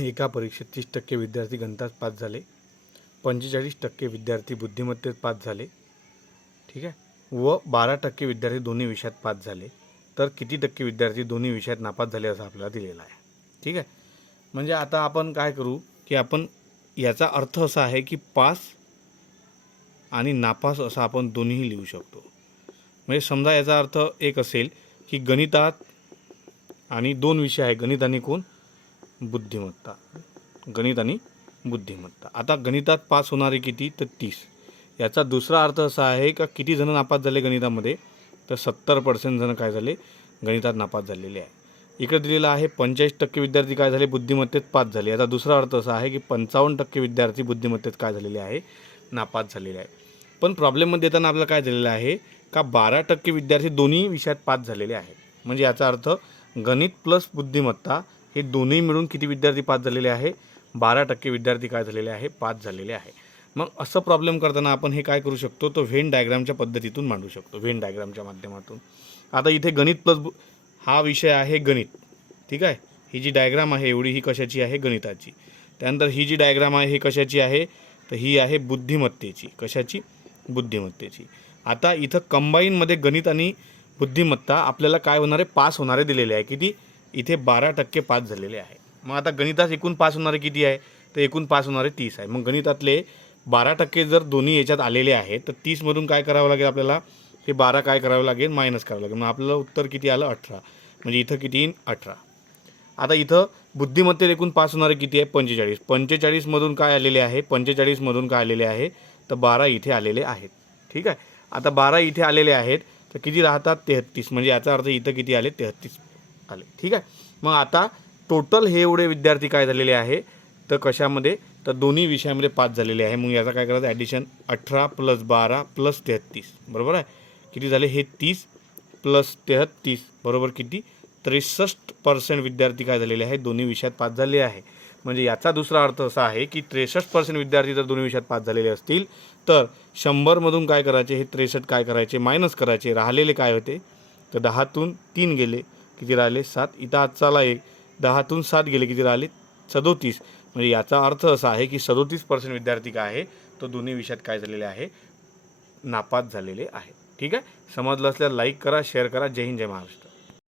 एका परीक्षेत तीस टक्के विद्यार्थी गणितात पास झाले. पंचेचाळीस टक्के विद्यार्थी बुद्धिमत्तेत पास झाले. ठीक आहे? व बारा टक्के विद्यार्थी दोन्ही विषयात पास झाले. तर किती टक्के विद्यार्थी दोन्ही विषयात नापास झाले असं आपल्याला दिलेलं आहे. ठीक आहे? म्हणजे आता आपण काय करू की आपण याचा अर्थ असा आहे की पास आणि नापास असं आपण दोन्हीही लिहू शकतो. म्हणजे समजा याचा अर्थ एक असेल की गणितात आणि दोन विषय आहे गणित आणि कोण? बुद्धिमत्ता. गणित आणि बुद्धिमत्ता. आता गणितात पास होणारे किती? तर तीस. याचा दुसरा अर्थ असा आहे का किती जण नापास झाले गणितामध्ये? तर सत्तर पर्सेंट जण काय झाले? गणितात नापास झालेले आहे. इकडे दिलेलं आहे पंचेचाळीस टक्के विद्यार्थी काय झाले? बुद्धिमत्तेत पास झाले. याचा दुसरा अर्थ असा आहे की पंचावन्न टक्के विद्यार्थी बुद्धिमत्तेत काय झालेले आहे? नापास झालेले आहे. पण प्रॉब्लेममध्ये येताना आपल्याला काय झालेलं आहे का बारा टक्के विद्यार्थी दोन्ही विषयात पास झालेले आहेत. म्हणजे याचा अर्थ गणित प्लस बुद्धिमत्ता हे दोन्ही मिळून किती विद्यार्थी पास झालेले आहे? बारा टक्के विद्यार्थी काय झालेले आहे? पास झालेले आहे. मग असं प्रॉब्लेम करताना आपण हे काय करू शकतो? तो व्हेन डायग्रामच्या पद्धतीतून मांडू शकतो. व्हेन डायग्रामच्या माध्यमातून. आता इथे गणित प्लस हा विषय आहे गणित. ठीक आहे? ही जी डायग्राम आहे एवढी ही कशाची आहे? गणिताची. त्यानंतर ही जी डायग्राम आहे ही कशाची आहे? तर ही आहे बुद्धिमत्तेची. कशाची? बुद्धिमत्तेची. आता इथं कंबाईनमध्ये गणित आणि बुद्धिमत्ता आपल्याला काय होणारे? पास होणारे दिलेले आहे. किती? इथे बारा टक्के पास झालेले आहे. मग आता गणितात एकूण पास होणारे किती आहे? तर एकूण पास होणारे तीस आहे. मग गणितातले बारा टक्के जर दोन्ही याच्यात आलेले आहे तर तीसमधून काय करावं लागेल आपल्याला? हे बारा काय करावं लागेल? मायनस करावं लागेल. मग आपलं उत्तर किती आलं? अठरा. म्हणजे इथं किती येईन? अठरा. आता इथं बुद्धिमत्तेत एकूण पास होणारे किती आहे? पंचेचाळीस. पंचेचाळीसमधून काय आलेले आहे? पंचेचाळीसमधून काय आलेले आहे? तर बारा इथे आलेले आहेत. ठीक आहे? आता बारा इथे आलेले आहेत तर किती राहतात? तेहत्तीस. म्हणजे याचा अर्थ इथं किती आले? तेहत्तीस. आले. ठीक आहे? मग आता टोटल हे एवढे विद्यार्थी काय झालेले आहे? तर कशामध्ये? तर दोन्ही विषयामध्ये पास झालेले आहे. मग याचा काय करायचं? ॲडिशन अठरा प्लस बारा प्लस तेहत्तीस बरोबर आहे? किती झाले? हे तीस प्लस तेहत्तीस बरोबर किती? त्रेसष्ट पर्सेंट विद्यार्थी काय झालेले आहे? दोन्ही विषयात पास झाले आहे. म्हणजे याचा दुसरा अर्थ असा आहे की त्रेसष्ट पर्सेंट विद्यार्थी जर दोन्ही विषयात पास झालेले असतील तर शंभरमधून काय करायचे? हे त्रेसष्ट काय करायचे? मायनस करायचे. राहिलेले काय होते? तर दहातून तीन गेले. किती राहिले? सात. इथं आजचाला एक. दहातून सात गेले किती राहिले? सदोतीस. म्हणजे याचा अर्थ असा आहे की सदोतीस पर्सेंट विद्यार्थी काय आहे? तो दोन्ही विषयात काय झालेले आहे? नापास झालेले आहे. ठीक आहे? समजलं असल्यास लाईक करा शेअर करा. जय हिंद जय महाराष्ट्र.